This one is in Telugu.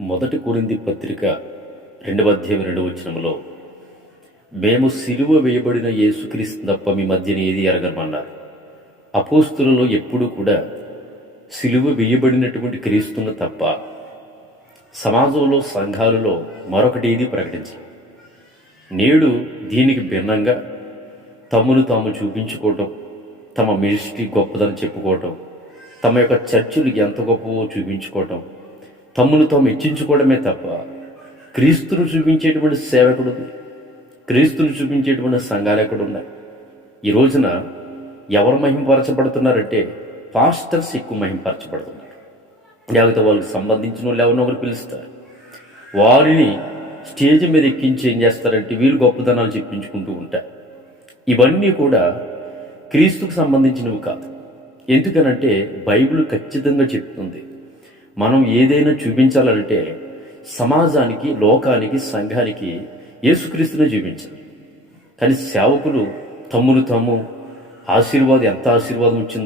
మొదటి కొరింథీ పత్రిక 2వ అధ్యాయం 2వ వచనములో మేము సిలువ వేయబడిన యేసుక్రీస్తు తప్ప మీ మధ్యన ఏది ఎరగమన్నారు. అపోస్తులలో ఎప్పుడూ కూడా సిలువ వేయబడినటువంటి క్రీస్తును తప్ప సమాజంలో సంఘాలలో మరొకటి ఏది ప్రకటించారు. నేడు దీనికి భిన్నంగా తమను తాము చూపించుకోవటం, తమ మినిస్ట్రీ గొప్పదని చెప్పుకోవటం, తమ యొక్క చర్చిలు ఎంత గొప్పవో చూపించుకోవటం, తమ్మును తాము హెచ్చించుకోవడమే తప్ప క్రీస్తును చూపించేటువంటి సేవకుడు, క్రీస్తును చూపించేటువంటి సంఘాలు ఎక్కడున్నాయి? ఈ రోజున ఎవరు మహింపరచబడుతున్నారంటే పాస్టర్స్ ఎక్కువ మహింపరచబడుతున్నారు. లేకపోతే వాళ్ళకి సంబంధించిన వాళ్ళు ఎవరినో ఒకరు పిలుస్తారు, వారిని స్టేజ్ మీద ఎక్కించి ఏం చేస్తారంటే వీళ్ళు గొప్పతనాలు చెప్పించుకుంటూ ఉంటారు. ఇవన్నీ కూడా క్రీస్తుకు సంబంధించినవి కాదు. ఎందుకనంటే బైబిల్ ఖచ్చితంగా చెప్తుంది, మనం ఏదైనా చూపించాలంటే సమాజానికి, లోకానికి, సంఘానికి యేసుక్రీస్తునే చూపించాలి. కానీ సేవకులు తమ్మును తాము ఎంత ఆశీర్వాదం వచ్చిందో